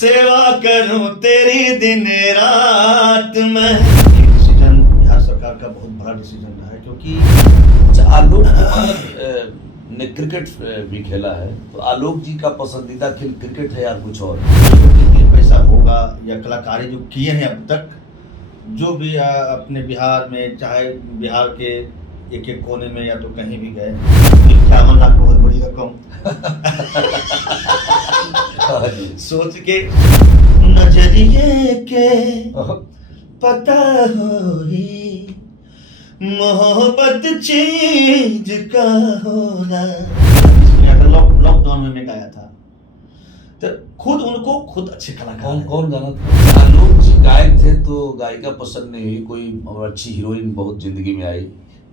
सेवा करूं तेरी दिन रात में। डिसीजन बिहार सरकार का बहुत बड़ा डिसीजन रहा है, क्योंकि आलोक कुमार ने क्रिकेट भी खेला है, तो आलोक जी का पसंदीदा खेल क्रिकेट है या कुछ और? पैसा होगा या कलाकारी जो किए हैं अब तक, जो भी अपने बिहार में, चाहे बिहार के एक एक कोने में या तो कहीं भी गए, 51 लाख बहुत बड़ी रकम सोच के नजरिए के पता होई मोहब्बत चीज का होना। लॉकडाउन में मैं गाया था, तो खुद अच्छे कलाकार। कौन गाना था? आलोक जी गायक थे तो गायिका पसंद नहीं हुई, कोई अच्छी हीरोइन बहुत जिंदगी में आई,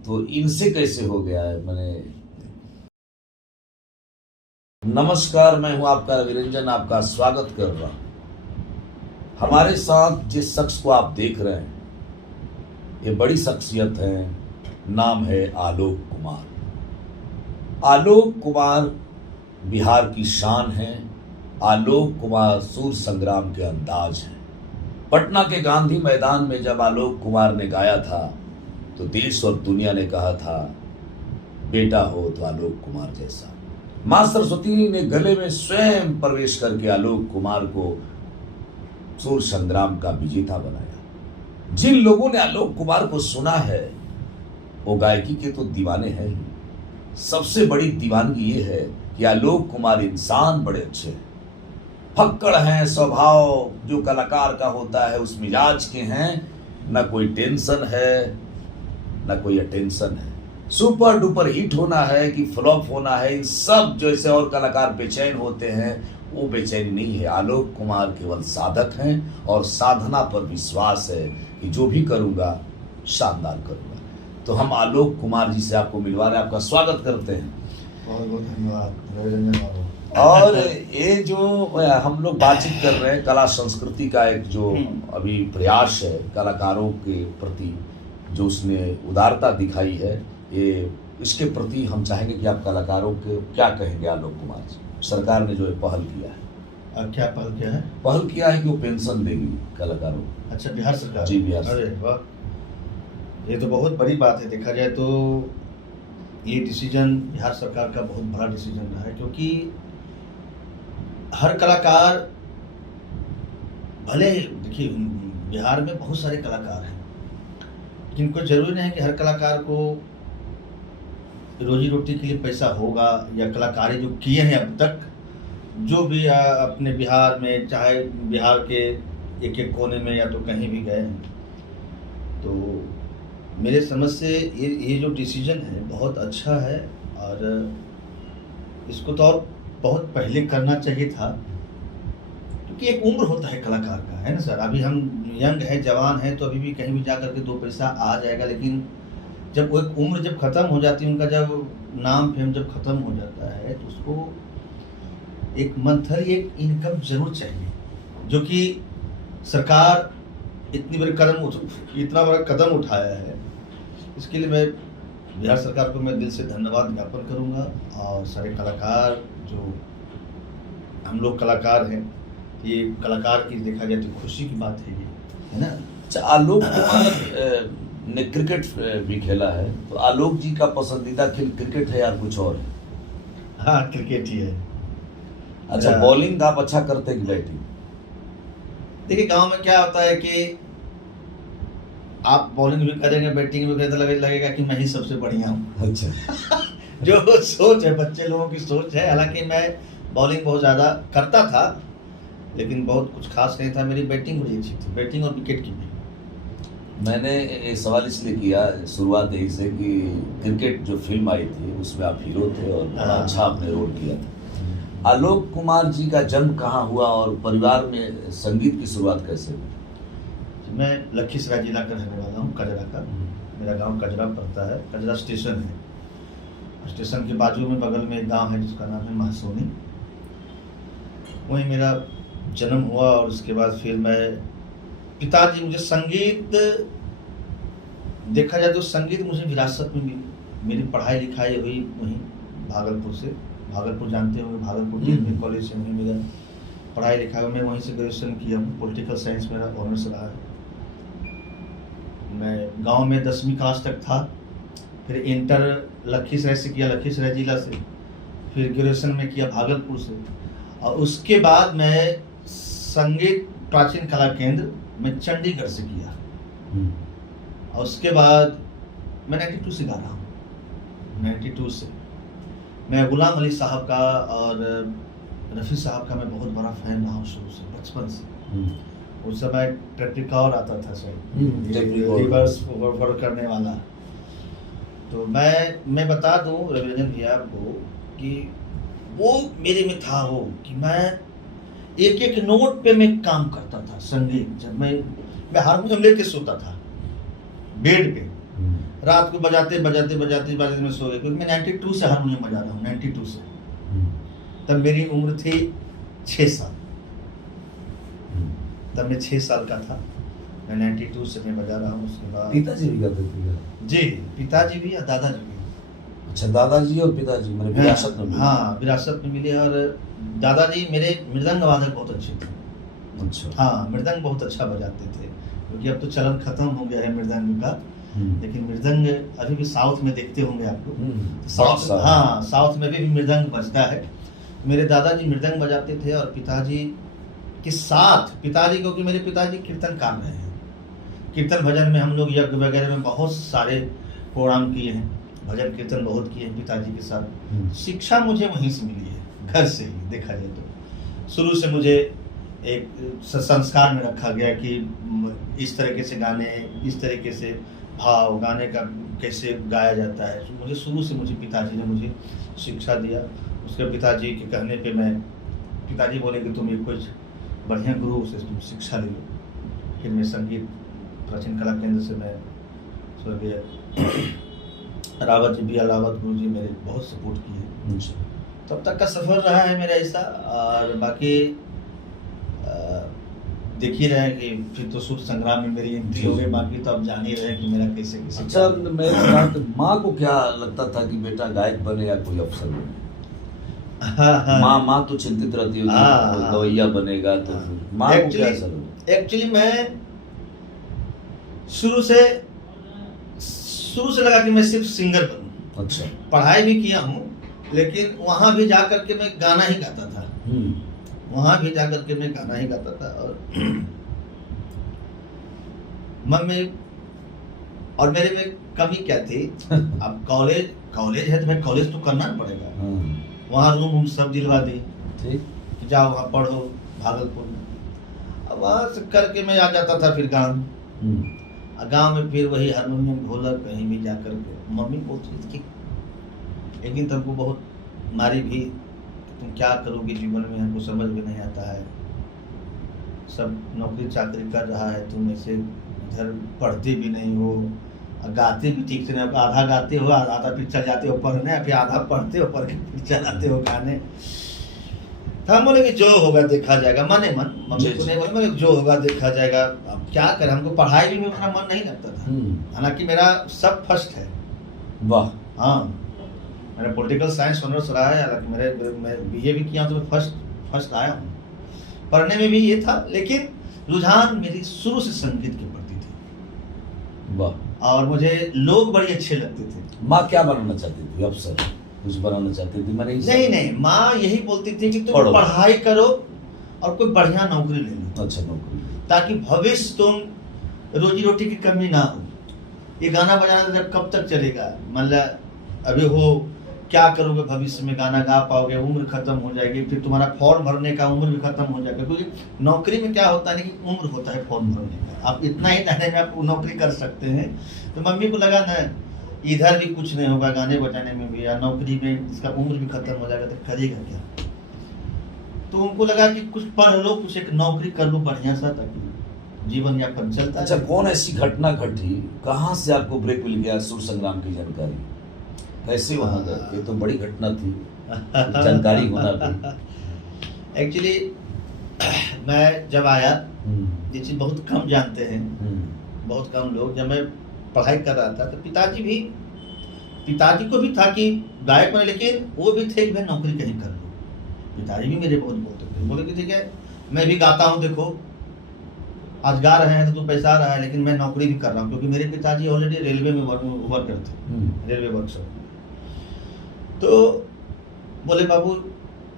तो इनसे कैसे हो गया है? मैंने नमस्कार, मैं हूं आपका रविरंजन, आपका स्वागत कर रहा हूं। हमारे साथ जिस शख्स को आप देख रहे हैं, ये बड़ी शख्सियत है, नाम है आलोक कुमार। आलोक कुमार बिहार की शान है। आलोक कुमार सूर संग्राम के अंदाज हैं। पटना के गांधी मैदान में जब आलोक कुमार ने गाया था, तो देश और दुनिया ने कहा था, बेटा हो तो आलोक कुमार जैसा। मां सरस्वती ने गले में स्वयं प्रवेश करके आलोक कुमार को सूर संग्राम का विजेता बनाया। जिन लोगों ने आलोक कुमार को सुना है, वो गायकी के तो दीवाने हैं ही। सबसे बड़ी दीवानगी ये है कि आलोक कुमार इंसान बड़े अच्छे हैं, फक्कड़ हैं, स्वभाव जो कलाकार का होता है उस मिजाज के हैं। ना कोई टेंशन है, ना कोई अटेंशन है। सुपर डुपर हिट होना है कि फ्लॉप होना है, इन सब जैसे और कलाकार बेचैन होते हैं, वो बेचैनी नहीं है। आलोक कुमार केवल साधक हैं और साधना पर विश्वास है कि जो भी करूंगा शानदार करूंगा। तो हम आलोक कुमार जी से आपको मिलवा रहे हैं, आपका स्वागत करते हैं। बहुत बहुत धन्यवाद। और ये जो हम लोग बातचीत कर रहे हैं, कला संस्कृति का एक जो अभी प्रयास है कलाकारों के प्रति, जो उसने उदारता दिखाई है, ये इसके प्रति हम चाहेंगे कि आप कलाकारों के क्या कहेंगे? आलोक कुमार जी, सरकार ने जो पहल किया है। क्या पहल किया है? पहल किया है कि वो पेंशन देगी कलाकारों को। अच्छा, बिहार सरकार? जी, बिहार सरकार। अरे वाह, ये तो बहुत बड़ी बात है। देखा जाए तो ये डिसीजन बिहार सरकार का बहुत बड़ा डिसीजन रहा है, क्योंकि हर कलाकार, भले देखिए बिहार में बहुत सारे कलाकार हैं, लेकिन कोई जरूरी नहीं है कि हर कलाकार को रोजी रोटी के लिए पैसा होगा, या कलाकारी जो किए हैं अब तक, जो भी अपने बिहार में, चाहे बिहार के एक एक कोने में या तो कहीं भी गए हैं, तो मेरे समझ से ये जो डिसीजन है बहुत अच्छा है। और इसको तो और बहुत पहले करना चाहिए था, क्योंकि एक उम्र होता है कलाकार का, है ना सर? अभी हम यंग है, जवान है, तो अभी भी कहीं भी जा करके दो पैसा आ जाएगा, लेकिन जब वो एक उम्र जब खत्म हो जाती है, उनका जब नाम फेम जब खत्म हो जाता है, तो उसको एक मंथली एक इनकम जरूर चाहिए, जो कि सरकार इतना बड़ा कदम उठाया है। इसके लिए मैं बिहार सरकार को मैं दिल से धन्यवाद ज्ञापन करूंगा। और सारे कलाकार, जो हम लोग कलाकार हैं, ये कलाकार की देखा जाए तो खुशी की बात है, ये है ना। अच्छा, आलोक कुमार ने क्रिकेट भी खेला है, तो आलोक जी का पसंदीदा खेल क्रिकेट है या कुछ और है? हाँ, क्रिकेट ही है। अच्छा, बॉलिंग आप अच्छा करते हैं कि बैटिंग? देखिए, गांव में क्या होता है कि आप बॉलिंग भी करेंगे, बैटिंग भी करेंगे, तो लगेगा कि मैं ही सबसे बढ़िया हूँ। अच्छा जो सोच है, बच्चे लोगों की सोच है। हालांकि मैं बॉलिंग बहुत ज़्यादा करता था, लेकिन बहुत कुछ खास नहीं था। मेरी बैटिंग बड़ी अच्छी थी, बैटिंग और विकेट कीपिंग। मैंने ये सवाल इसलिए किया शुरुआत यही से कि क्रिकेट जो फिल्म आई थी उसमें आप हीरो थे और बड़ा अच्छा आपने रोल किया था। आलोक कुमार जी का जन्म कहाँ हुआ और परिवार में संगीत की शुरुआत कैसे हुई? मैं लखीसराय जिला का रहने वाला हूँ, कजरा का। मेरा गांव कजरा पड़ता है, कजरा स्टेशन है। स्टेशन के बाजू में बगल में एक गांव है जिसका नाम है महसोनी, वहीं मेरा जन्म हुआ। और उसके बाद फिर मैं, पिताजी मुझे संगीत, देखा जाए तो संगीत मुझे विरासत में मिली। मेरी पढ़ाई लिखाई हुई वहीं भागलपुर से। भागलपुर जानते होंगे, भागलपुर में कॉलेज से वहीं मेरा पढ़ाई लिखाई में वहीं से ग्रेजुएशन किया हूँ। पॉलिटिकल साइंस मेरा ऑनर्स रहा है। मैं गांव में 10वीं क्लास तक था, फिर इंटर लखीसराय से किया, लखीसराय जिला से, फिर ग्रेजुएशन में किया भागलपुर से, और उसके बाद मैं संगीत प्राचीन कला केंद्र में चंडीगढ़ से किया। और उसके बाद मैं 92 से गा रहा हूँ। 92 से मैं गुलाम अली साहब का और रफ़ी साहब का मैं बहुत बड़ा फैन रहा हूँ शुरू से, बचपन से। उस समय टेप रिकॉर्ड आता था सर, रिवर्स ओवर करने वाला। तो मैं बता दूं रविरंजन भैया आपको कि वो मेरे में था वो कि मैं एक एक नोट पे मैं काम करता था संगीत। जब मैं हारमोनियम लेके सोता था बेड पे, रात को बजाते मैं सो गया, क्योंकि मैं 92 से हारमोनियम बजा रहा हूँ। 92 से तब मेरी उम्र थी 6 साल। तब मैं 6 साल का था। मैं 92 से मैं बजा रहा हूँ। उसके बाद पिताजी भी गाते थे? जी, पिताजी भी और दादाजी भी। अच्छा, दादाजी और पिताजी मेरे विरासत में मिले? हाँ, विरासत में मिले। और दादाजी मेरे मृदंग वादक बहुत अच्छे थे। अच्छा। हाँ, मृदंग बहुत अच्छा बजाते थे, क्योंकि अब तो चलन खत्म हो गया है मृदंग का, लेकिन मृदंग अभी भी साउथ में देखते होंगे आपको। साउथ में भी मृदंग बजता है। मेरे दादाजी मृदंग बजाते थे, और पिताजी के साथ, पिताजी क्योंकि मेरे पिताजी कीर्तनकार रहे हैं। कीर्तन भजन में हम लोग यज्ञ वगैरह में बहुत सारे प्रोग्राम किए हैं, भजन कीर्तन बहुत किए हैं पिताजी के साथ। शिक्षा मुझे वहीं से मिली है, घर से ही देखा जाए तो। शुरू से मुझे एक संस्कार में रखा गया कि इस तरीके से गाने, इस तरीके से भाव, गाने का कैसे गाया जाता है। मुझे शुरू से पिताजी ने मुझे शिक्षा दिया। उसके पिताजी के कहने पे पिताजी बोले कि तुम एक कुछ बढ़िया गुरु से तुम शिक्षा ले लो। फिर मैं संगीत प्राचीन कला केंद्र से मैं स्वर्गीय रावत जी, बी आर रावत गुरु जी मेरे बहुत सपोर्ट किए। तब तक का सफ़र रहा है मेरा ऐसा। और बाकी देख ही रहे कि फिर तो सूर संग्राम में मेरी एंट्री हो गई। बाकी तो अब जान ही रहे कि मेरा कैसे कैसे। अच्छा, मेरे साथ माँ को क्या लगता था कि बेटा गायक बने या कोई अफसर बने? माँ तो चिंतित रहती होगी गवैया बनेगा, तो माँ को क्या असर हुआ? एक्चुअली मैं शुरू से लगा कि मैं सिर्फ सिंगर बनूं। अच्छा। पढ़ाई भी किया हूँ, लेकिन वहाँ भी जा करके मैं गाना ही गाता था। वहाँ भी जा करके मैं गाना ही गाता था। और मम्मी और मेरे में कमी क्या थी, अब कॉलेज है तो मैं कॉलेज तो करना पड़ेगा। वहाँ रूम सब दिलवा दी, ठीक, जाओ वहाँ पढ़ो भागलपुर में। अब वहाँ से करके मैं आ जाता था फिर गाँव में फिर वही हारमोनियम ढोलक कहीं भी जा करके। मम्मी बोलती थी कि एक दिन तुमको बहुत मारी भी, तुम क्या करोगे जीवन में, हमको समझ में नहीं आता है। सब नौकरी चाकरी कर रहा है, तुम ऐसे इधर पढ़ते भी नहीं हो, गाते भी ठीक से नहीं, आधा गाते हो, आधा फिर चल जाते हो पढ़ने, फिर आधा पढ़ते हो, पढ़ के फिर चल जाते हो गाने। तो हम बोले कि जो होगा देखा जाएगा, मने मन। मम्मी को नहीं बोले, जो होगा देखा जाएगा। अब क्या करें, हमको पढ़ाई भी में उतना मन नहीं लगता था। हालांकि मेरा सब फर्स्ट है। वाह। हाँ, मैंने पॉलिटिकल साइंस ऑनर्स रहा है। हालांकि मैं बीए भी किया तो मैं फर्स्ट आया हूँ। पढ़ने में भी ये था, लेकिन रुझान मेरी शुरू से संगीत के प्रति थी। वाह। और मुझे लोग बड़े अच्छे लगते थे। माँ क्या बनाना चाहती थी? अफसर कुछ बनाना चाहती थी? मैंने नहीं, माँ यही बोलती थी कि तुम पढ़ाई करो और कोई बढ़िया नौकरी ले लो। अच्छा, नौकरी, ताकि भविष्य तुम रोजी रोटी की कमी ना हो। ये गाना बजाना जब कब तक चलेगा, मतलब अभी हो क्या करोगे भविष्य में, गाना गा पाओगे, उम्र खत्म हो जाएगी, फिर तुम्हारा फॉर्म भरने का उम्र भी खत्म हो जाएगा। क्योंकि नौकरी में क्या होता है कि उम्र होता है फॉर्म भरने का, आप इतना ही टाइम में आप नौकरी कर सकते हैं। तो मम्मी को लगा ना इधर भी कुछ नहीं होगा, गाने बजाने में भी या नौकरी में इसका उम्र भी खत्म हो जाएगा, तो करेगा क्या। तो उनको लगा कि कुछ पढ़ लो, कुछ एक नौकरी कर लो बढ़िया सा, ताकि जीवन यापन चलता है। अच्छा, कौन ऐसी घटना घटी, कहाँ से आपको ब्रेक मिल गया सुर संग्राम की जानकारी, कैसे वहाँ गए? ये तो बड़ी घटना थी, जानकारी होना थी। एक्चुअली मैं जब आया, ये चीज़ बहुत कम जानते हैं, बहुत कम लोग। जब मैं पढ़ाई कर रहा था तो पिताजी को भी था कि गायक बने, लेकिन वो भी थे कि भाई नौकरी कहीं कर लो। पिताजी भी मेरे बहुत बोलते थे, बोले कि ठीक है मैं भी गाता हूँ, देखो आज गा रहे हैं तो तू पैसा आ रहा है, लेकिन मैं नौकरी भी कर रहा हूँ, क्योंकि मेरे पिताजी ऑलरेडी रेलवे में वर्क करते, रेलवे वर्कशॉप। तो बोले बाबू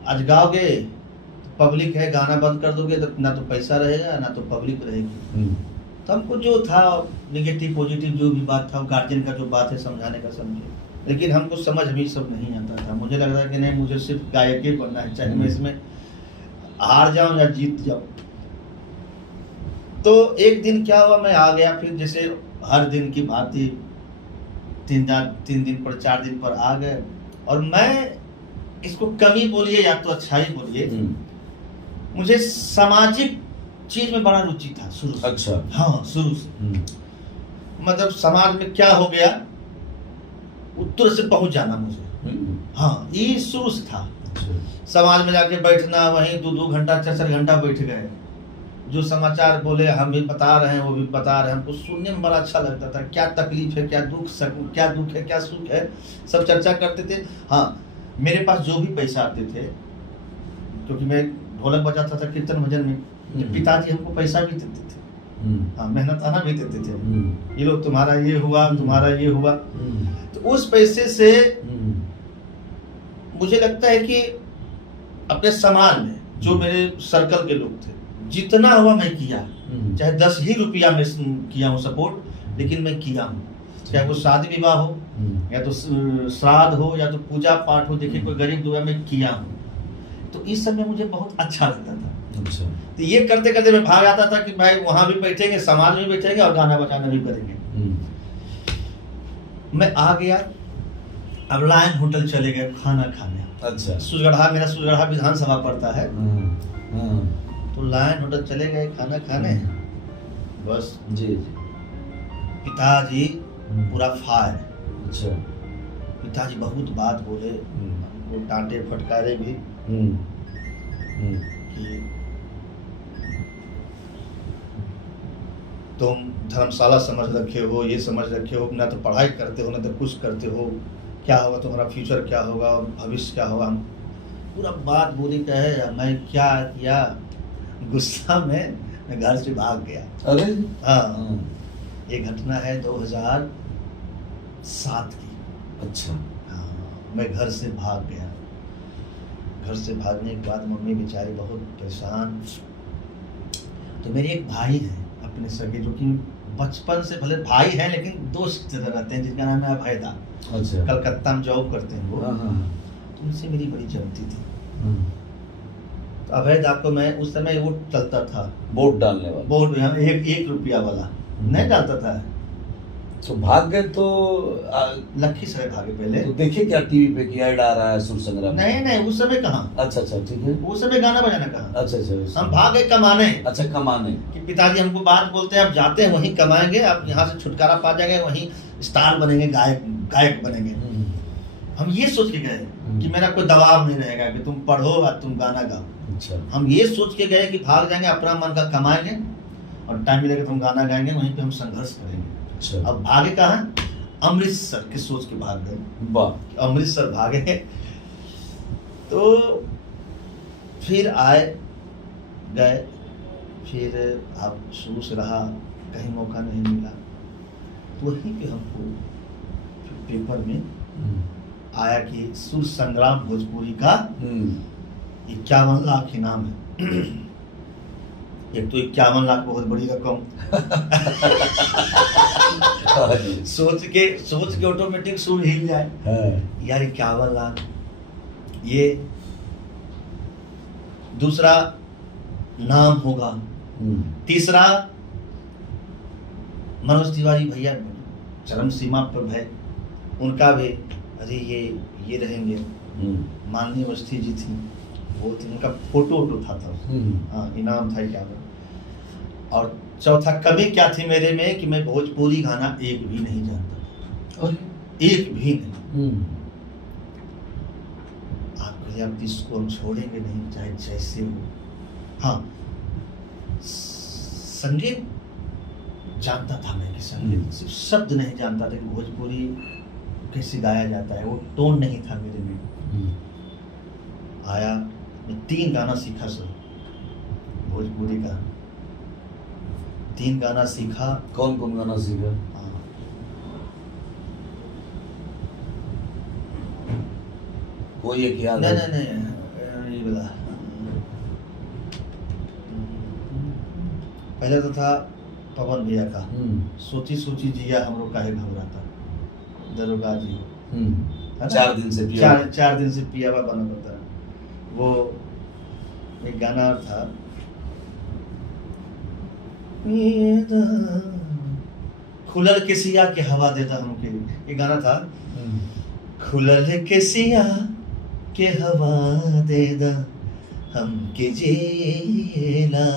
आज गाओगे तो पब्लिक है, गाना बंद कर दोगे तो ना तो पैसा रहेगा ना तो पब्लिक रहेगी। तो हमको जो था नेगेटिव पॉजिटिव जो भी बात था, गार्जियन का जो बात है समझाने का समझे, लेकिन हमको समझ भी सब नहीं आता था। मुझे लग रहा है कि नहीं, मुझे सिर्फ गायक ही बनना है, चाहे मैं इसमें हार जाऊं या जीत जाऊं। तो एक दिन क्या हुआ, मैं आ गया, फिर जैसे हर दिन की भांति 3 दिन पर 4 दिन पर आ गए। और मैं इसको कमी बोलिए या तो अच्छाई बोलिए, मुझे सामाजिक चीज में बड़ा रुचि था शुरू से। अच्छा। हाँ, शुरू से मतलब समाज में क्या हो गया उत्तर से पहुंच जाना मुझे। हाँ, ये शुरू से था। समाज में जाके बैठना, वहीं 2-2 घंटा 4-4 घंटा बैठ गए, जो समाचार बोले हम भी बता रहे हैं, वो भी बता रहे हैं, हमको सुनने में बड़ा अच्छा लगता था। क्या तकलीफ है, क्या दुख है, क्या सुख है, सब चर्चा करते थे। हाँ, मेरे पास जो भी पैसा आते थे, क्योंकि मैं ढोलक बजाता था कीर्तन भजन में, पिताजी हमको पैसा भी देते थे। हाँ, मेहनत आना भी देते थे, ये लोग तुम्हारा ये हुआ, तुम्हारा ये हुआ। तो उस पैसे से मुझे लगता है कि अपने समाज में जो मेरे सर्कल के लोग थे, जितना हुआ मैं किया, चाहे 10 ही रुपया में किया हूँ सपोर्ट, लेकिन मैं किया हूँ। चाहे वो शादी विवाह हो या तो श्राद्ध हो या तो पूजा पाठ हो, देखिए कोई गरीब दुआ में किया हूँ। तो इस समय मुझे बहुत अच्छा लगता था। अच्छा। तो ये करते करते मैं भाग आता था कि भाई वहां भी बैठेंगे, समाज में बैठेंगे और गाना बजाना भी करेंगे। मैं आ गया, अब लायन होटल चले गए खाना खाने। अच्छा। सुजगढ़ा, मेरा सुजगढ़ा विधानसभा पड़ता है, तो लायन होटल चले गए खाना खाने। बस जी जी। पिताजी पूरा फायर। अच्छा। पिताजी बहुत बात बोले, वो डांटे फटकारे भी कि तुम धर्मशाला समझ रखे हो, ये समझ रखे हो, ना तो पढ़ाई करते हो ना तो कुछ करते हो, क्या होगा तुम्हारा फ्यूचर, क्या होगा भविष्य, क्या होगा। पूरा बात बोली कहे, मैं क्या किया, गुस्सा में मैं घर से भाग गया। अरे हाँ, ये घटना है 2007 की। अच्छा। हाँ, मैं घर से भाग गया। घर से भागने के बाद मम्मी बेचारी बहुत परेशान। तो मेरे एक भाई है अपने सगे, जो कि बचपन से भले भाई हैं लेकिन दोस्त तरह रहते हैं, जिनका नाम है अभयदा। अच्छा। कलकत्ता में जॉब करते हैं वो। हाँ। तो उनसे मेरी बड़ी जमती थी। तो अभयदा को मैं उस समय वो चलता था वोट डालने वाला, बोर्ड में 1 रुपया वाला नहीं डालता था। तो भाग गए तो लखीसराय भागे पहले। तो देखिए क्या टीवी पे की ऐड आ रहा है सुर संग्राम। नहीं, उस समय कहाँ। अच्छा अच्छा, ठीक है। उस समय गाना बजाना कहाँ। अच्छा। हम भागे कमाने। अच्छा, कमाने। कि पिताजी हमको बात बोलते हैं, अब जाते हैं वहीं कमाएंगे, अब यहाँ से छुटकारा पा जाएंगे, वहीं स्टार बनेंगे, गायक बनेंगे। हम ये सोच के गए कि मेरा कोई दबाव नहीं रहेगा कि तुम पढ़ो और तुम गाना गाओ। अच्छा। हम ये सोच के गए कि भाग जाएंगे, अपना मन का कमाएंगे और टाइम मिलेगा तो हम गाना गाएंगे, वहीं पे हम संघर्ष करेंगे। अच्छा। अब भागे कहाँ, अमृतसर की सोच के भाग गए। वाह। अमृतसर भागे। तो फिर आए गए, फिर अब शुरू से रहा, कहीं मौका नहीं मिला। तो वहीं पे हमको पेपर में आया कि सुर संग्राम भोजपुरी का 51 लाख इनाम है। एक तो 51 लाख बहुत बड़ी रकम। सोच के ऑटोमेटिक सुर हिल जाए यार, 51 लाख। ये दूसरा नाम होगा, तीसरा मनोज तिवारी भैया चरम सीमा पर है, उनका भी अरे ये रहेंगे। माननीय अवस्थी जी थी, वो थी, उनका फोटो था। हाँ, इनाम था क्या। और चौथा कमी क्या थी मेरे में कि मैं भोजपुरी गाना एक भी नहीं जानता, एक भी नहीं। आप कहे आप इसको हम छोड़ेंगे नहीं, चाहे जैसे हो। हाँ, संगीत जानता था मैं कि संगीत सिर्फ शब्द नहीं जानता था कि भोजपुरी कैसे गाया जाता है, वो टोन नहीं था मेरे में। आया, मैं 3 गाना सीखा सर। भोजपुरी का 3 गाना सीखा। कौन कौन गाना सीखा? हाँ, कोई एक याद नहीं है? नहीं नहीं, ये वाला पहले तो था पवन भैया का सोची सोची जिया हमरो काहे घबराता, दरोगा जी, है ना? 4 दिन से पिया। 4 दिन से पिया हुआ बना होता है। वो एक गाना और था, खुलल के सिया के हवा देता हमके, ये गाना था। खुलल के सिया के हवा देदा हमके जेला,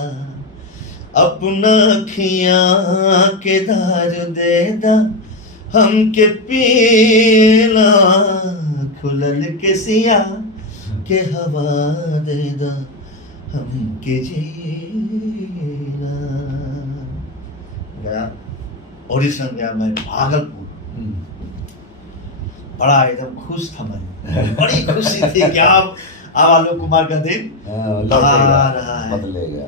अपना खिया के दारू देदा हमके पीला, खुलल के सिया के हवा देदा हमके जेला। गया ऑडिशन गया मैं भागलपुर, बड़ा एकदम खुश था मैं, बड़ी खुशी थी कि अब आलोक कुमार का दिन आ रहा है। बदलेगा।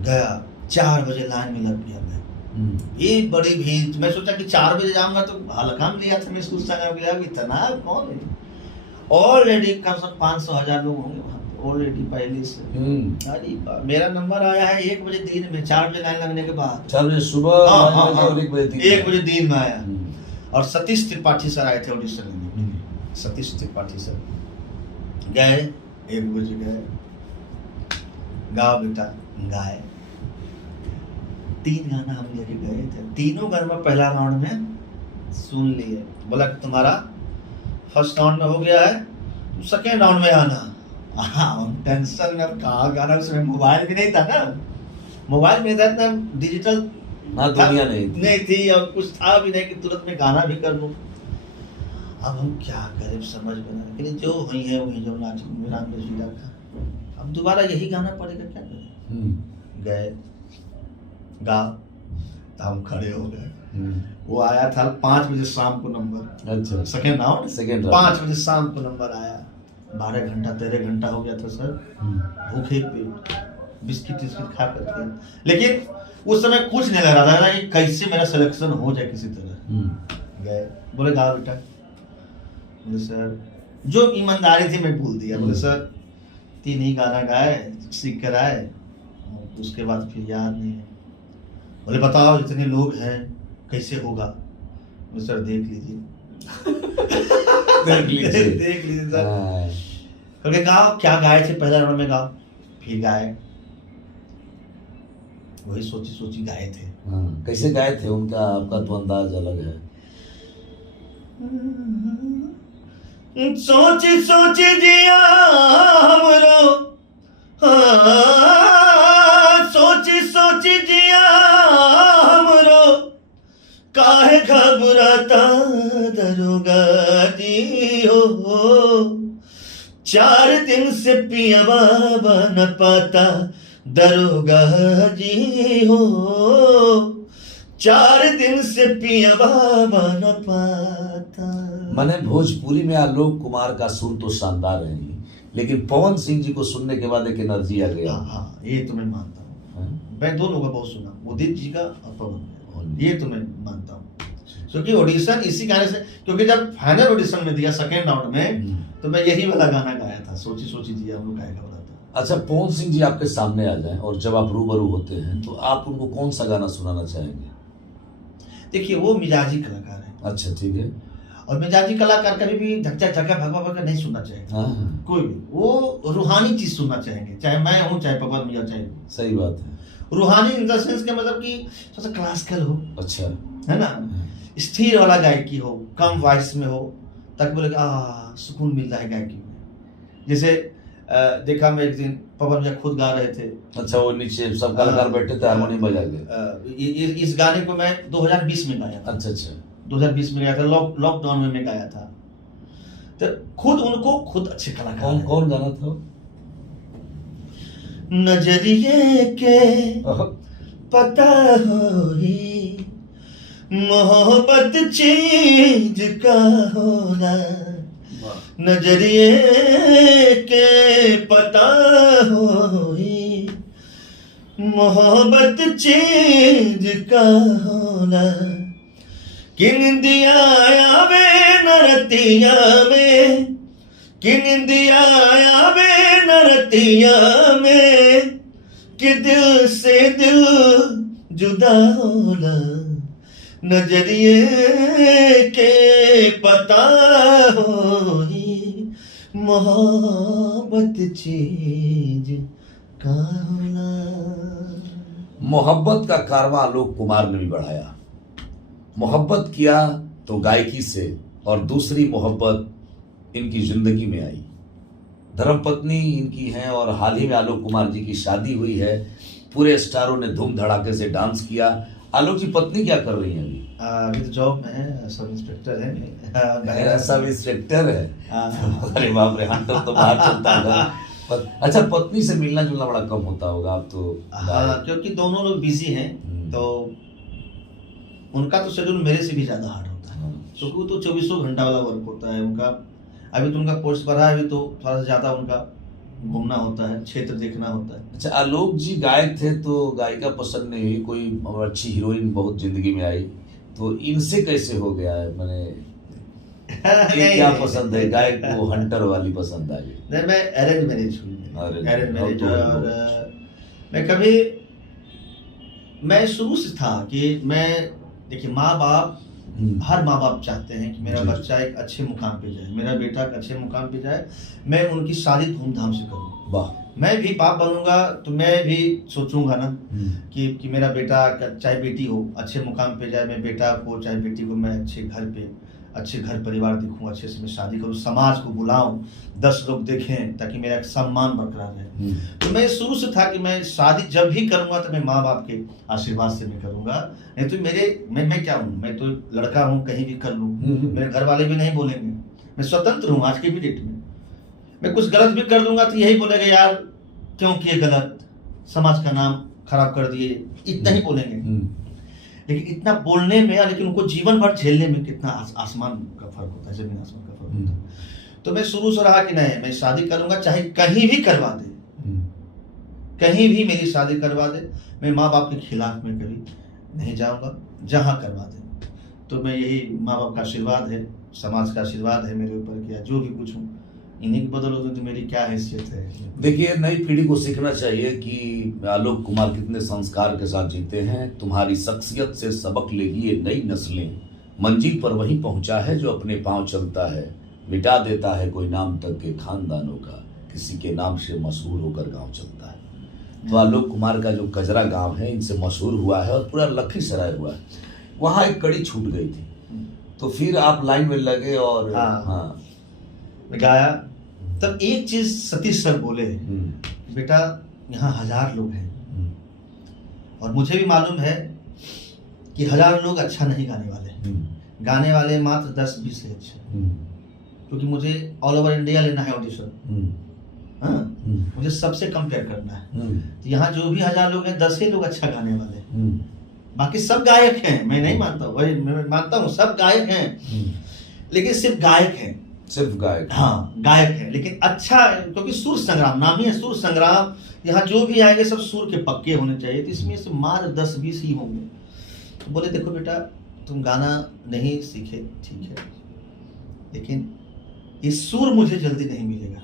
गया 4 बजे लाइन में लग गया मैं, ये बड़ी भीड़। मैं सोचा कि 4 बजे जाऊंगा तो हल्का में लिया था मैं स्कूल से, इतना कौन है, ऑलरेडी कम से कम 500,000 लोग होंगे वहाँ पे ऑलरेडी पहले से। अरे मेरा नंबर आया है 1 बजे दिन में, 4 बजे लाइन लगने के बाद, 4 बजे सुबह हाँ, और 1 बजे दिन में। 1 बजे दिन में आया। और सतीश त्रिपाठी सर आए थे ऑडिशन लेने, सतीश त्रिपाठी सर गए, 1 बजे गए, गाओ बेटा, गाए। 3 गाना हम लेके गए थे, तीनों गाना पहला राउंड में सुन लिए। बोला कि तुम्हारा फर्स्ट राउंड में हो गया है, तुम सेकेंड राउंड में आना। हम टेंशन में, कहा गाना, उसमें मोबाइल भी नहीं था ना, मोबाइल में था इतना डिजिटल दुनिया नहीं थी और कुछ था भी नहीं कि तुरंत में गाना भी कर लूं। अब हम क्या करें समझ में नहीं, लेकिन जो हुई है वही, जो नाच राम रसीला का, अब दोबारा यही गाना पड़ेगा, क्या करें। गए गा, तो हम खड़े हो गए। वो आया था 5 बजे शाम को नंबर, अच्छा, सेकेंड राउंड, सेकेंड 5 बजे शाम को नंबर आया। 12 घंटा 13 घंटा हो गया था सर, भूखे पेट, बिस्किट टिस्किट खा करके। लेकिन उस समय कुछ नहीं लग रहा था कि कैसे मेरा सिलेक्शन हो जाए किसी तरह। गए, बोले गाओ बेटा। बोले सर, जो ईमानदारी थी मैं बोल दिया। बोले सर 3 ही गाना गाए, सीख कर आए, उसके बाद फिर याद नहीं है। बोले बताओ इतने लोग हैं कैसे होगा। बोले सर देख लीजिए देख लीजिए सर। बोले गाओ, क्या गाए थे पहला राउंड में, गाओ। फिर गाए, वही सोची सोची गाए थे। कैसे गाए थे उनका, आपका तो अंदाज अलग है। सोची सोची जिया हमरो, सोची सोची जिया हमरो, काहे घबराता दरोगा जी हो। 4 दिन से पिया बाबा न पाता दरोगा जी हो, 4 दिन से पिया बाबा न पाता। मैंने भोजपुरी में आलोक कुमार का सुर तो शानदार है ही, लेकिन पवन सिंह जी को सुनने के बाद एक एनर्जी आ गया। हाँ, ये तो मैं मानता हूँ। मैं दोनों का बहुत सुना, उदित जी का और पवन, ये तो मैं मानता हूँ। क्योंकि ऑडिशन इसी गाने से, क्योंकि जब फाइनल ऑडिशन में दिया सेकेंड राउंड में, तो मैं यही वाला गाना गाया था, सोची सोची दिया हम लोग गाया था। अच्छा, पवन सिंह जी आपके सामने आ जाएं और जब आप रूबरू होते हैं तो आप उनको कौन सा गाना सुनाना चाहेंगे? देखिए वो मिजाजी कलाकार है। अच्छा, ठीक है। और मिजाजी कलाकार कभी भी धक्का धक्का भगवा भगवा नहीं सुनना चाहिए। कोई भी, वो रूहानी चीज सुनना चाहेंगे, चाहे मैं हूँ चाहे पवन भैया, चाहे। सही बात है। रूहानी इन द सेंस के मतलब कि थोड़ा सा क्लासिकल हो, अच्छा, है ना, स्थिर वाला गायकी हो, कम वॉइस में हो, ताकि बोले सुकून मिलता है गायकी में। जैसे देखा मैं एक दिन पवन भैया खुद गा रहे थे। अच्छा, वो नीचे सब कलाकार बैठे थे, हारमोनियम बजा के। इस गाने को मैं 2020 में गाया था। अच्छा अच्छा, 2020 में गाया था, लॉकडाउन में मैं गाया था। तो खुद उनको खुद अच्छे कलाकार। कौन गाना था? नजरिए के पता होई मोहब्बत चीज का होना, नजरिए के पता होई मोहब्बत चीज का होला कि निंदिया आवे नरतिया में, कि निंदिया आवे नरतिया में, कि दिल से दिल जुदा होला नजरिए के पता होई मोहब्बत चीज का होला। मोहब्बत का कारवां आलोक कुमार ने भी बढ़ाया। मोहब्बत किया तो गायकी से, और दूसरी मोहब्बत इनकी जिंदगी में आई। धर्मपत्नी इनकी हैं और हाल ही में आलोक कुमार जी की शादी हुई है। पूरे स्टारों ने धूम धड़ाके से डांस किया। आलोक जी पत्नी क्या कर रही हैं अभी? अभी तो जॉब में है, सब इंस्पेक्टर है। सब इंस्पेक्टर है। अरे बाप रे, हंटर तो बाहर चलता है। अच्छा, पत्नी से मिलना जुलना बड़ा कम होता होगा आप तो? हाँ, क्योंकि दोनों लोग बिजी हैं, तो उनका तो शेड्यूल मेरे से भी ज्यादा हार्ड होता है, क्योंकि वो तो 24 घंटा वाला वर्क होता है उनका। अभी तो उनका पोस्ट बढ़ा है, अभी तो थोड़ा सा ज्यादा उनका घूमना होता है, क्षेत्र देखना होता है। अच्छा, आलोक जी गायक थे तो गायिका पसंद नहीं हुई, कोई अच्छी हीरोइन बहुत जिंदगी में आई, तो इनसे कैसे हो गया है? मैंने ये क्या पसंद है? गायक को हंटर वाली पसंद आ गई? नहीं, मैं अरेंज मैरिज हुई, अरेंज मैरिज। और मैं शुरू से था कि मैं, देखिए, माँ बाप, हर माँ बाप चाहते हैं कि मेरा बच्चा एक अच्छे मुकाम पे जाए, मेरा बेटा एक अच्छे मुकाम पे जाए, मैं उनकी शादी धूमधाम से करूँ। वाह। मैं भी बाप बनूंगा तो मैं भी सोचूंगा ना कि मेरा बेटा चाहे बेटी हो अच्छे मुकाम पे जाए, मैं बेटा को चाहे बेटी को मैं अच्छे घर पे, अच्छे घर परिवार दिखूं, अच्छे से मैं शादी करूं, समाज को बुलाऊं, 10 लोग देखें, ताकि मेरा एक सम्मान बरकरार रहे। तो मैं शुरू से था कि मैं शादी जब भी करूंगा तो मैं माँ बाप के आशीर्वाद से मैं करूंगा, नहीं तो मैं क्या हूँ, मैं तो लड़का हूँ, कहीं भी कर लूँ, मेरे घर वाले भी नहीं बोलेंगे, मैं स्वतंत्र हूँ। आज के भी डेट में मैं कुछ गलत भी कर दूंगा तो यही बोलेगा, यार क्यों किए गलत, समाज का नाम खराब कर दिए, इतना ही बोलेंगे। लेकिन इतना बोलने में, लेकिन उनको जीवन भर झेलने में कितना आसमान का फर्क होता है, जमीन आसमान का फर्क होता है। तो मैं शुरू से रहा कि नहीं, मैं शादी करूंगा, चाहे कहीं भी करवा दे, कहीं भी मेरी शादी करवा दे, मैं माँ बाप के खिलाफ में कभी नहीं जाऊंगा, जहां करवा दे। तो मैं यही, माँ बाप का आशीर्वाद है, समाज का आशीर्वाद है मेरे ऊपर, किया जो भी कुछ हूँ इन्हीं की बदौलत तो मेरी क्या हैसियत है। देखिए, नई पीढ़ी को सीखना चाहिए कि आलोक कुमार कितने संस्कार के साथ जीते हैं। तुम्हारी शख्सियत से सबक लेगी ये नई नस्लें। मंजिल पर वही पहुंचा है जो अपने पांव चलता है, मिटा देता है कोई नाम तक के खानदानों का, किसी के नाम से मशहूर होकर गांव चलता है। तो आलोक कुमार का जो कजरा गांव है इनसे मशहूर हुआ है और पूरा लखीसराय हुआ है। वहाँ एक कड़ी छूट गई थी, तो फिर आप लाइन में लगे और हाँ गाया। तब एक चीज सतीश सर बोले, बेटा यहाँ 1000 लोग हैं, और मुझे भी मालूम है कि 1000 लोग अच्छा नहीं गाने वाले, गाने वाले मात्र 10-20 है अच्छे, क्योंकि मुझे ऑल ओवर इंडिया लेना है ऑडिशन। हाँ, मुझे सबसे कंपेयर करना है। तो यहाँ जो भी 1000 लोग हैं, 10 ही लोग अच्छा गाने वाले हैं, बाकी सब गायक हैं। मैं नहीं मानता हूँ, मैं मानता हूँ सब गायक हैं, लेकिन सिर्फ गायक हैं, सिर्फ गायक। हाँ गायक है, लेकिन अच्छा, क्योंकि सुर संग्राम नाम ही है, सुर संग्राम। यहाँ जो भी आएंगे सब सुर के पक्के होने चाहिए, तो इसमें से मात्र 10-20 ही होंगे। तो बोले देखो बेटा, तुम गाना नहीं सीखे ठीक है, लेकिन ये सुर मुझे जल्दी नहीं मिलेगा,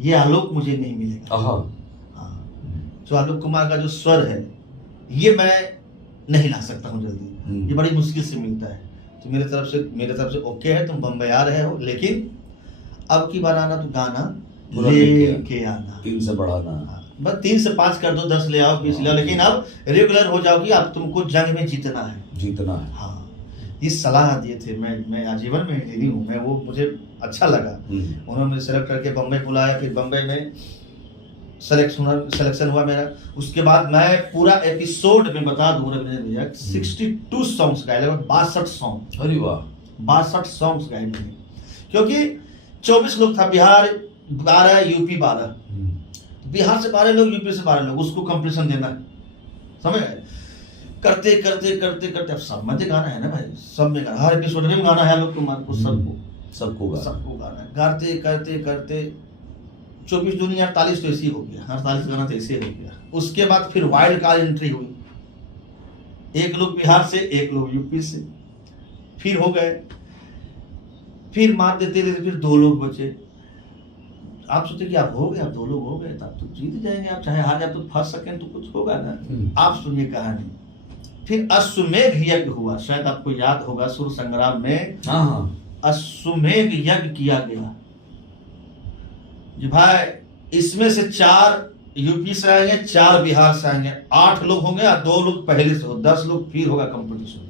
ये आलोक मुझे नहीं मिलेगा। हाँ, जो आलोक कुमार का जो स्वर है ये मैं नहीं ला सकता हूँ जल्दी, ये बड़ी मुश्किल से मिलता है। तो मेरे तरफ से ओके है, तुम बम्बई आ रहे हो, लेकिन अब की बार आना तो गाना लेके आना, 3 से बढ़ाना। बस 3 से 5 कर दो, 10 ले आओ, 20 ले आओ, लेकिन अब रेगुलर हो जाओगी, अब तुमको जंग में जीतना है। हाँ, इस सलाह दिए थे, मैं आजीवन में यही हूँ, मैं वो मुझे अच्छा लगा। उन्होंने मुझे सेलेक्ट करके बम्बई बुलाया, फिर बम्बई में सिलेक्शन हुआ मेरा। उसके बाद मैं पूरा एपिसोड में बता दूं रविंद्र भैया, 62 सॉन्ग्स गाए, लगभग 62 सॉन्ग। अरे वाह, 62 सॉन्ग्स गाए मैंने, क्योंकि 24 लोग था, बिहार 12, यूपी 12, बिहार से 12 लोग, यूपी से 12 लोग, उसको कंपटीशन देना है, समझ गए। करते करते करते करते, अब सब में गाना है ना भाई, सब में गाना, हर एपिसोड में गाना है आलोक कुमार को, सबको गाना है। गाते करते करते 24 दूनी 48 तो ऐसे ही हो गया, 48 गाना तो ऐसे हो गया। उसके बाद फिर वाइल्ड कार्ड एंट्री हुई, एक लोग बिहार से, एक लोग यूपी से, फिर हो गए, फिर मार देते थे, फिर 2 लोग बचे। आप सोचे कि आप हो गए, आप 2 लोग हो गए तो आप तो जीत जाएंगे, आप चाहे हार जाए तो फर्स्ट सेकंड तो कुछ होगा ना। आप सुनिए कहानी। फिर अश्वमेध यज्ञ हुआ, शायद आपको याद होगा, सुर संग्राम में अश्वमेध यज्ञ किया गया जी भाई। इसमें से 4 यूपी से आएंगे, 4 बिहार से आएंगे, 8 लोग होंगे और 2 लोग पहले से हो, 10 लोग फिर होगा कंपटीशन।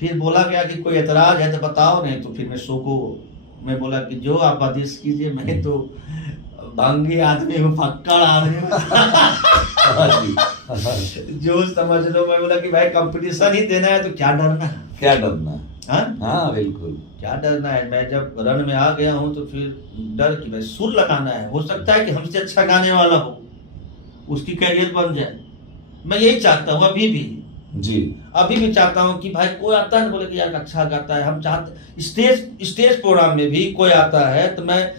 फिर बोला गया कि कोई एतराज है तो बताओ, नहीं तो फिर मैं शो को मैं बोला कि जो आप आदेश कीजिए, मैं तो भंगी आदमी हूँ, फक्कड़ आदमी जो समझ लो। मैं बोला कि भाई कंपटीशन ही देना है तो क्या डरना है, क्या डरना है। हाँ बिल्कुल, क्या डरना है। मैं जब रन में आ गया हूँ तो फिर डर कि भाई सुर लगाना है, हो सकता है कि हमसे अच्छा गाने वाला हो, उसकी कैरियर बन जाए। मैं यही चाहता हूँ अभी भी जी, अभी भी चाहता हूँ कि भाई कोई आता है बोले कि यार अच्छा गाता है। हम चाहते स्टेज प्रोग्राम में भी कोई आता है तो मैं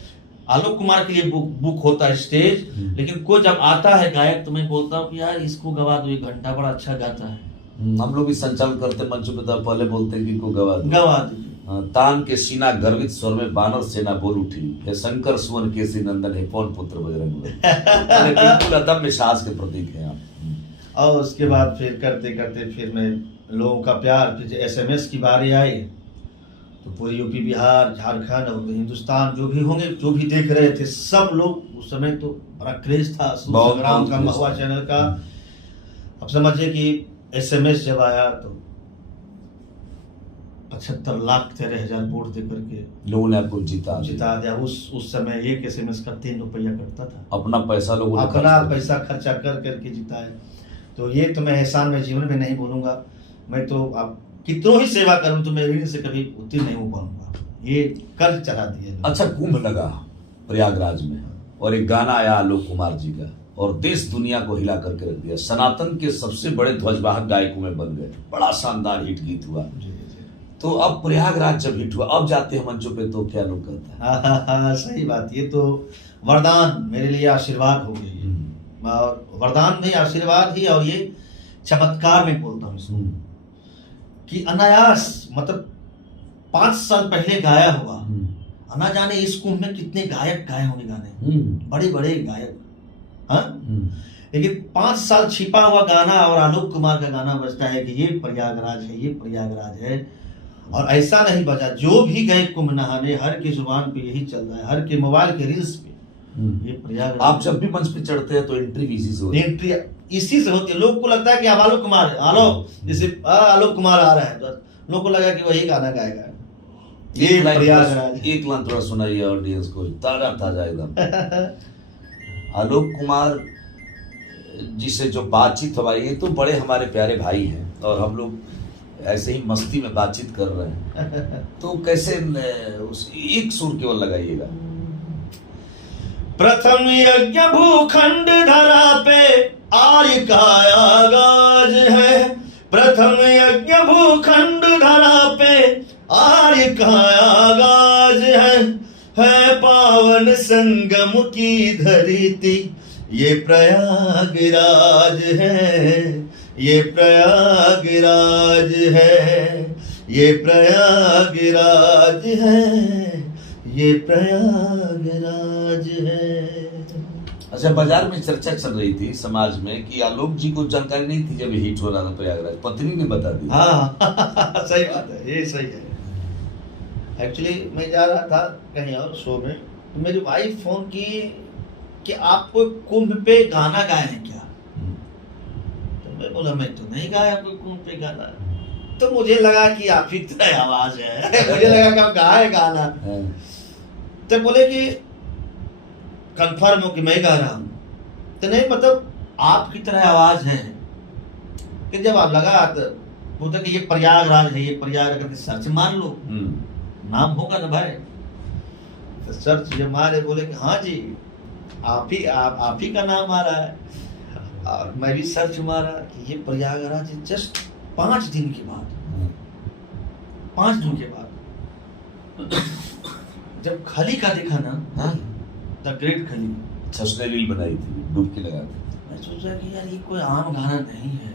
आलोक कुमार के लिए बुक होता है स्टेज, लेकिन कोई जब आता है गायक तो मैं बोलता हूँ कि यार इसको गवा दो, 1 घंटा बड़ा अच्छा गाता है। हम लोग भी संचालन करते मंचों पे, तो पहले बोलते हैं कि इनको गवा दो। तान के सीना गर्वित स्वर में बानर सेना बोल उठी, हे शंकर सुवन केसरी नंदन, हे पवन पुत्र बजरंग बली। बिल्कुल अदम्य साहस के प्रतीक हैं आप। और उसके बाद फिर करते करते फिर मैं लोगों का प्यार, फिर एसएमएस की बारी आई तो पूरी यूपी, बिहार, झारखंड और हिंदुस्तान जो भी होंगे, जो भी देख रहे थे सब लोग, उस समय तो बड़ा क्रेज था संग्राम का, महुआ चैनल का। अब समझिए कि एसएमएस जब आया तो 75,13,000 वोट दे करके लोगों ने आपको जिता दिया। उस समय एक एसएमएस का 3 रुपया कटता था। अपना पैसा लोगों ने, अपना पैसा खर्चा कर करके जिताए। तो ये तो मैं एहसान में जीवन में नहीं भूलूंगा। मैं तो आप कितनों ही सेवा करूं तो मैं इनसे कभी उत्तीर्ण नहीं हो पाऊंगा, ये कर्ज चला दिए। अच्छा, कुंभ लगा प्रयागराज में और एक गाना आया आलोक कुमार जी का और देश दुनिया को हिला करके रख दिया। सनातन के सबसे बड़े ध्वजवाहक गायकों में बन गए, बड़ा शानदार हिट गीत हुआ। तो अब प्रयागराज जब हिट हुआ, अब जाते हैं मंचों पे तो क्या लोग कहते हैं? सही बात, ये तो वरदान मेरे लिए, आशीर्वाद हो गई। वरदान नहीं, आशीर्वाद ही। और ये चमत्कार में बोलता हूँ इसको कि अनायास, मतलब 5 साल पहले गाया हुआ, ना जाने इस कुंभ में कितने गायक गाए होंगे गाने, बड़े बड़े गायक, हाँ। लेकिन 5 साल छिपा हुआ गाना और आलोक कुमार का गाना बजता है कि ये प्रयागराज है, ये प्रयागराज है। और ऐसा नहीं बजा, जो भी गए कुंभ नहाने, हर की जुबान पे यही चल रहा है, हर के मोबाइल के रील्स पे ये प्रयागराज। आप जब भी मंच पे चढ़ते हैं तो एंट्री इसी से होती है। एंट्री इसी से होती है। लोग को लगता है कि अब आलोक कुमार, जैसे आलोक कुमार आ रहा है, तो लोग को लगा कि वही गाना गाएगा। ये प्रयागराज। एक लाइन थोड़ा सुनाइए ऑडियंस को, ताजा ताजा एकदम। आलोक कुमार जी से जो बातचीत हुआ, ये तो बड़े हमारे प्यारे भाई हैं और हम लोग ऐसे ही मस्ती में बातचीत कर रहे हैं। तो कैसे उस एक सुर केवल लगाइएगा। प्रथम यज्ञ भूखंड धरा पे आर्य का आगाज है, प्रथम यज्ञ भूखंड धरा पे आर्य का आगाज है पावन संगम की धरती ये प्रयागराज है, ये प्रयागराज है, ये प्रयागराज है, ये प्रयागराज है। अच्छा, बाजार में चर्चा चल रही थी समाज में कि आलोक जी को जानकारी नहीं थी जब हिट हो रहा था प्रयागराज, पत्नी ने बता दी। हाँ सही बात है, ये सही है। एक्चुअली मैं जा रहा था कहीं और शो में, तो मेरी वाइफ फोन की कि आप कोई कुंभ पे गाना गाए हैं क्या? तो मैं बोला मैं तो नहीं गाया कोई कुंभ पे गाना। तो मुझे लगा कि आप ही तरह आवाज है मुझे लगा कि आप गाए गाना। तो बोले कि कंफर्म हो कि मैं गा रहा हूं? तो नहीं, मतलब आपकी तरह आवाज है। कि जब आप लगा तो बोलता कि ये प्रयागराज है, ये प्रयागराज करके सर्च मार लो, नाम होगा ना भाई। तो सर्च जब मारे, बोले कि हाँ जी आप ही का नाम आ रहा है। और मैं भी सर्च मारा कि ये प्रयागराज जस्ट 5 दिन के बाद जब खली का देखा ना, हाँ द ग्रेट खली, अच्छा, उसने रील बनाई थी डुबकी लगा के। मैं सोचा कि यार ये कोई आम गाना नहीं है।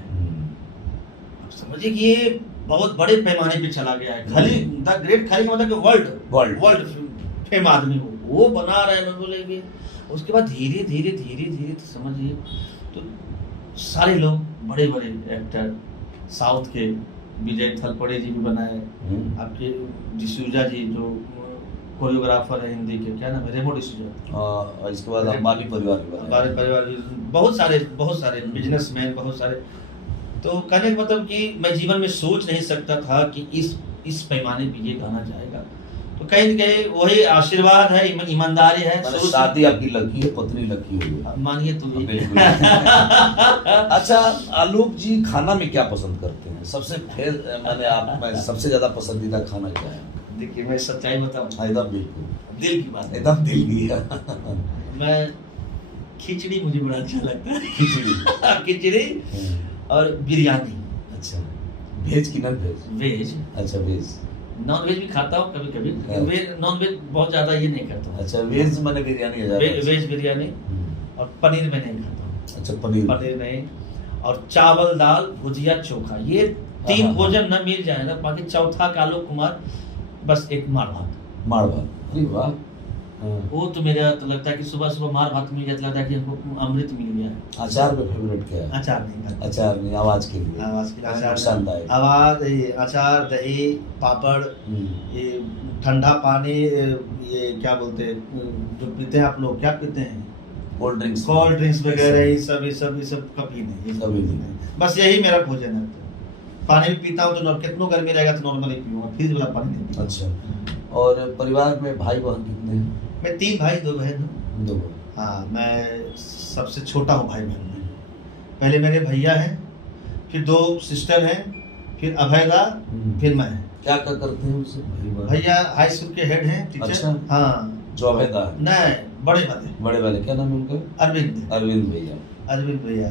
अब समझिए कि ये बहुत बड़े पैमाने पे चला गया है। खली, द ग्रेट खली का मतलब कि वर्ल्ड फेम आदमी वो बना रहे हैं। मैं बोले कि उसके बाद धीरे धीरे तो समझिए तो सारे लोग बड़े बड़े एक्टर साउथ के, विजय थलपड़े जी भी बनाए, आपके डिसूजा जी जो कोरियोग्राफर है हिंदी के, क्या नाम है, रेमो डिसूजा। इसके बाद अंबानी परिवार भी बनाया। हमारे परिवार भी बहुत सारे बिजनेसमैन, बहुत सारे। तो कहने का मतलब कि मैं जीवन में सोच नहीं सकता था कि इस पैमाने पे ये गाना जाएगा। तो कहीं न कहीं वही आशीर्वाद है, ईमानदारी है। मतलब शादी आपकी लकी है, पत्नी लकी हुई है, मानिए तो बिल्कुल। अच्छा, आलोक जी खाना में क्या पसंद करते हैं? सबसे ज्यादा पसंदीदा खाना क्या है? देखिए मैं सच्चाई बताऊं, एकदम बिल्कुल दिल की बात है, एकदम दिल की है। मैं खिचड़ी मुझे बड़ा अच्छा लगता है। खिचड़ी और बिरयानी। अच्छा, वेज की नॉन वेज? वेज। अच्छा, वेज। नॉन वेज भी खाता हूँ कभी कभी, नॉन वेज बहुत ज्यादा ये नहीं करता हूँ। अच्छा, वेज मैंने बिरयानी वेज बिरयानी और पनीर में नहीं खाता हूँ। अच्छा, पनीर नहीं। और चावल दाल भुजिया चोखा, ये 3 भोजन न मिल जाए ना, बाकी चौथा का आलोक कुमार बस एक मार भात। अरे वाह, वो तो मेरा तो लगता है कि सुबह सुबह मार भात मिल जाता, लगता है कि हमको अमृत मिल गया। अचार में फेवरेट क्या है? अचार नहीं, अचार नहीं, आवाज के लिए अचार, आवाज, अचार, दही, पापड़, ये ठंडा पानी, ये क्या बोलते हैं जो पीते हैं आप लोग, क्या पीते हैं, कोल्ड ड्रिंक्स वगैरह, ये सब कभी नहीं। बस यही मेरा भोजन है। पानी भी पीता हूँ तो कितना गर्मी रहेगा तो नॉर्मली पीऊंगा, फ्रिज वाला पानी नहीं पीऊंगा। अच्छा, और परिवार में भाई बहन कितने हैं? मैं 3 भाई 2 बहन हूँ। 2। हाँ, मैं सबसे छोटा हूँ भाई बहन में। पहले मेरे भैया हैं, फिर 2 सिस्टर हैं, फिर अभयदा, फिर मैं। क्या करते हैं उनसे? भैया हाई स्कूल के हेड हैं, टीचर। अच्छा। हाँ, जो अभयदा नहीं, बड़े वाले क्या नाम है उनका? अरविंद भैया।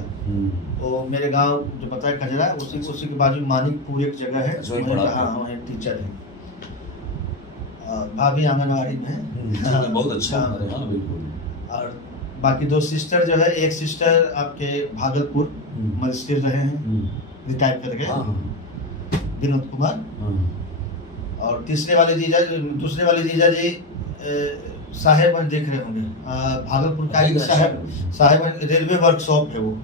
वो मेरे गांव जो पता है कजरा, उसी के बाजू मानिकपुर एक जगह है, वहीं टीचर है। भाभी आंगनवाड़ी में है। बहुत अच्छा। हाँ, बिल्कुल। और बाकी 2 सिस्टर जो है, एक सिस्टर आपके भागलपुर मजिस्ट्रेट रहे हैं, रिटायर कर गए, विनोद कुमार। और दूसरे वाले जीजा जी साहेबगंज देख रहे होंगे, भागलपुर का एक साहेबगंज रेलवे वर्कशॉप है, वो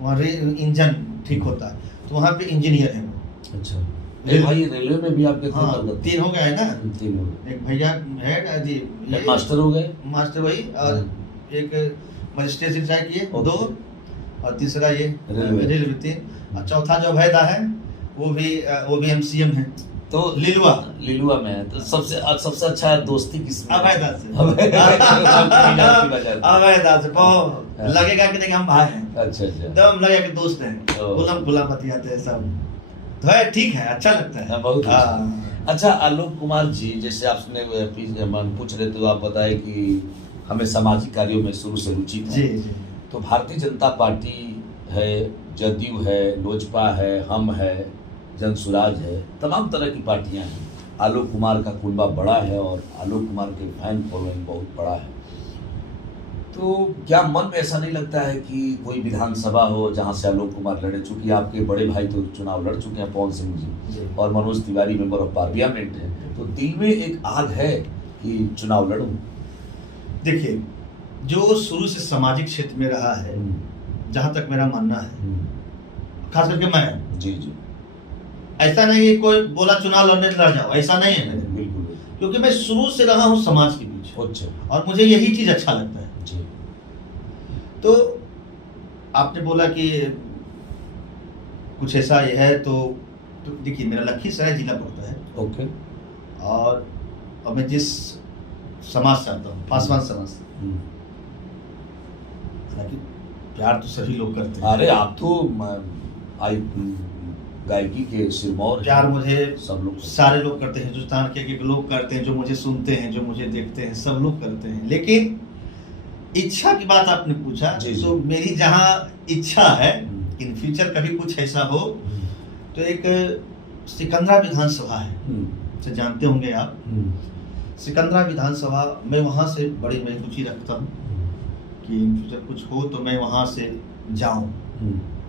वहाँ इंजन ठीक होता है, तो वहाँ पे इंजीनियर है वो। अच्छा, भाई रेलवे में भी आपके? हाँ, 3 हो गए है ना। 3 हो गए। एक भैया हेड जी, मास्टर हो गए, मास्टर वही, और एक मजिस्ट्रेट से रिटायर किए, 2, और तीसरा ये रेलवे 3, और चौथा जो भैदा है वो भी MCM है, तो लिलुआ में है। तो सबसे अच्छा दोस्ती किसमें? अभयदा से। अभयदा से बहुत लगेगा कि नहीं हम भाई हैं। अच्छा, एकदम लगेगा कि दोस्त हैं, खुला बतियाते हैं सब, तो है, ठीक है, अच्छा लगता है बहुत। अच्छा, आलोक कुमार जी, जैसे आपने पूछ रहे थे तो आप बताए कि हमें सामाजिक कार्यों में शुरू से रुचि थी। जी। तो भारतीय जनता पार्टी है, जदयू है, लोजपा है, हम है, जनसुराज है, तमाम तरह की पार्टियां हैं। आलोक कुमार का कुनबा बड़ा है और आलोक कुमार के फैन फॉलोइंग बहुत बड़ा है। तो क्या मन में ऐसा नहीं लगता है कि कोई विधानसभा हो जहां से आलोक कुमार लड़े? चूंकि आपके बड़े भाई तो चुनाव लड़ चुके हैं, पवन सिंह जी, और Manoj Tiwari member of parliament है, तो दिल में एक आग है कि चुनाव लड़ूं? देखिए, जो शुरू से सामाजिक क्षेत्र में रहा है, जहां तक मेरा मानना है, खास करके मैं, जी, ऐसा नहीं है कोई बोला चुनाव लड़ने लड़ जाओ, ऐसा नहीं है मेरे, बिल्कुल, क्योंकि मैं शुरू से रहा हूँ समाज के बीच। अच्छा। और मुझे यही चीज अच्छा लगता है जी। तो आपने बोला कि कुछ ऐसा ये है, तो देखिए, मेरा लखीसराय जिला पड़ता है। ओके। और मैं जिस समाज से आता हूँ, पासवान समाज, हालांकि प्यार तो सभी लोग करते हैं। अरे आप तो गायकी के सिरमौर। प्यार मुझे सब लोग, सारे लोग करते हैं, हिंदुस्तान के लोग करते हैं, जो मुझे सुनते हैं, जो मुझे देखते हैं, सब लोग करते हैं। लेकिन इच्छा की बात आपने पूछा, तो मेरी जहाँ इच्छा है इन फ्यूचर कभी कुछ ऐसा हो, तो एक सिकंदरा विधानसभा है, तो जानते होंगे आप, सिकंदरा विधानसभा में वहाँ से बड़ी मैं रुचि रखता हूँ कि इन फ्यूचर कुछ हो तो मैं वहाँ से जाऊँ।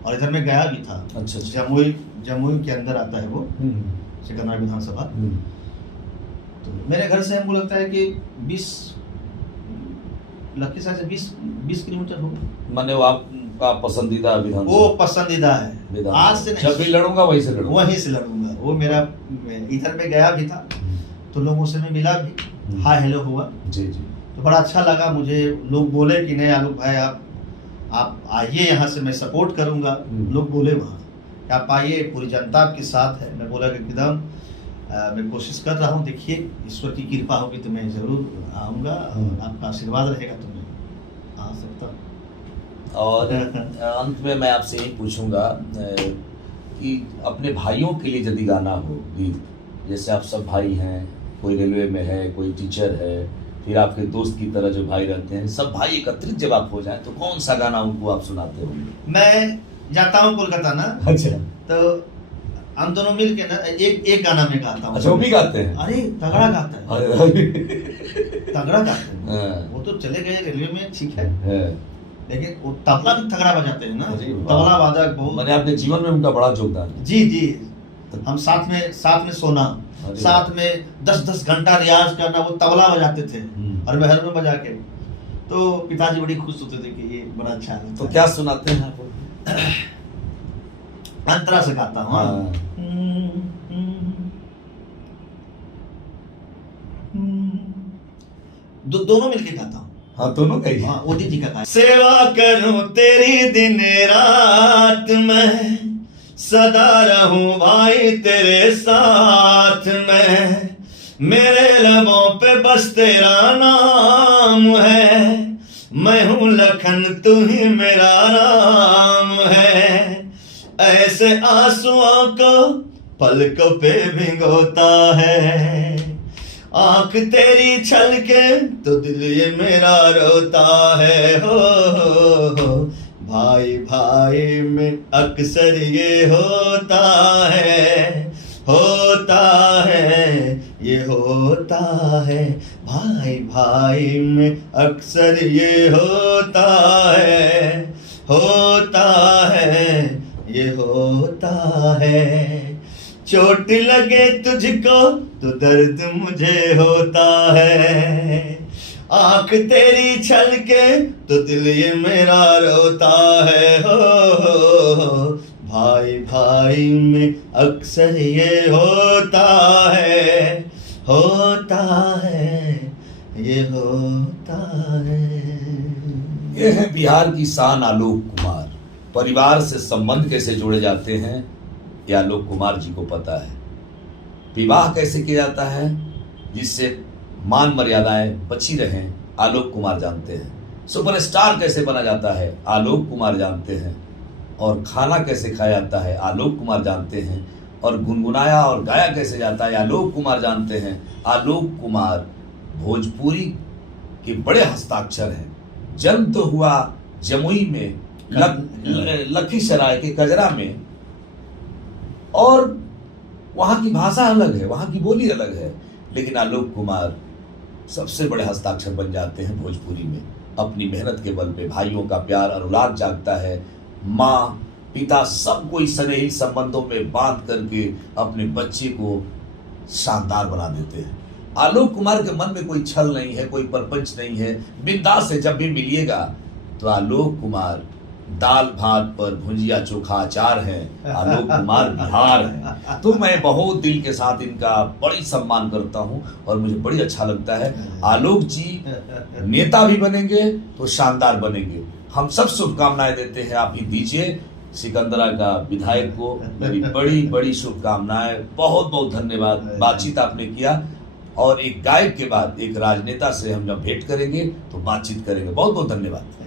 और इधर मैं गया भी था। अच्छा। जमुई के अंदर आता है वो सिकंदरा विधानसभा। तो मेरे घर से हमको लगता है कि 20 लखीसराय से 20 किलोमीटर होगा। माने वो आपका पसंदीदा विधानसभा? वो पसंदीदा है। आज से नहीं, जब भी लड़ूंगा वहीं से लड़ूंगा। वो मेरा, इधर में गया भी था तो लोगों से मैं मिला भी, हाय हेलो हुआ जी। तो बड़ा अच्छा लगा मुझे। लोग बोले कि नहीं आलोक भाई आप आइए, यहाँ से मैं सपोर्ट करूँगा। लोग बोले वहाँ कि आप आइए, पूरी जनता आपके साथ है। मैं बोला कि एकदम मैं कोशिश कर रहा हूँ, देखिए ईश्वर की कृपा होगी तो मैं ज़रूर आऊँगा, आपका आशीर्वाद रहेगा तो मैं आ सकता हूँ। और अंत में मैं आपसे यही पूछूंगा कि अपने भाइयों के लिए यदि गाना हो गीत, जैसे आप सब भाई हैं, कोई रेलवे में है, कोई टीचर है, फिर आपके दोस्त की तरह जो भाई रहते हैं, सब भाई एकत्रित जब आप हो जाएं तो कौन सा गाना उनको आप सुनाते होंगे? मैं जाता हूँ कोलकाता ना। अच्छा। तो हम दोनों मिल के ना एक गाना में गाता हूँ। अच्छा, वो भी गाते हैं? अरे तगड़ा गाता है, तगड़ा गाते हैं। वो तो चले गए रेलवे में, ठीक है, लेकिन वो तबला भी तगड़ा बजाते हैं ना। तबला वादक बहुत। मैंने आपके जीवन में उनका बड़ा योगदान है। जी। हम साथ में सोना, साथ में 10-10 घंटा रियाज करना। वो तबला बजाते थे और मैं हारमोनियम बजा के। तो पिताजी बड़ी खुश होते थे कि ये बड़ा अच्छा है। तो क्या सुनाते हैं आप? अंतरा से गाता हूँ। दोनों मिलके गाता हूँ। हाँ, दोनों का ही। हाँ, ओदी जी का गाया। सेवा करूं तेरी दिन रात में, सदा रहूं भाई तेरे साथ में। मेरे लबों पे बस तेरा नाम है, मैं हूं लखन तू ही मेरा राम है। ऐसे आंसुओं को पलकों पे भिगोता है, आंख तेरी छलके तो दिल ये मेरा रोता है। हो भाई भाई में अक्सर ये होता है, ये होता है। भाई भाई में अक्सर ये होता है, ये होता है। चोट लगे तुझको तो दर्द मुझे होता है, आंख तेरी छलके तो दिल ये मेरा रोता है। हो भाई भाई में अक्सर ये होता है, ये होता है। ये है बिहार की शान आलोक कुमार। परिवार से संबंध कैसे जोड़े जाते हैं ये आलोक कुमार जी को पता है। विवाह कैसे किया जाता है जिससे मान मर्यादाएं बची रहें, आलोक कुमार जानते हैं। सुपरस्टार कैसे बना जाता है, आलोक कुमार जानते हैं। और खाना कैसे खाया जाता है, आलोक कुमार जानते हैं। और गुनगुनाया और गाया कैसे जाता है, आलोक कुमार जानते हैं। आलोक कुमार भोजपुरी के बड़े हस्ताक्षर हैं। जन्म तो हुआ जमुई में, लखीसराय के कजरा में, और वहाँ की भाषा अलग है, वहाँ की बोली अलग है, लेकिन आलोक कुमार सबसे बड़े हस्ताक्षर बन जाते हैं भोजपुरी में। अपनी मेहनत के बल पे भाइयों का प्यार अनुराग जागता है। माँ पिता सबको इस स्नेही संबंधों में बांध करके अपने बच्चे को शानदार बना देते हैं। आलोक कुमार के मन में कोई छल नहीं है, कोई परपंच नहीं है। बिंदास से जब भी मिलिएगा तो आलोक कुमार दाल भात पर भुंजिया चोखा अचार है, आलोक कुमार बिहार है। तो मैं बहुत दिल के साथ इनका बड़ी सम्मान करता हूं और मुझे बड़ी अच्छा लगता है। आलोक जी नेता भी बनेंगे तो शानदार बनेंगे। हम सब शुभकामनाएं देते हैं, आप भी दीजिए। सिकंदरा का विधायक को मेरी बड़ी बड़ी शुभकामनाएं। बहुत बहुत धन्यवाद, बातचीत आपने किया। और एक गायक के बाद एक राजनेता से हम जब भेंट करेंगे तो बातचीत करेंगे। बहुत बहुत धन्यवाद।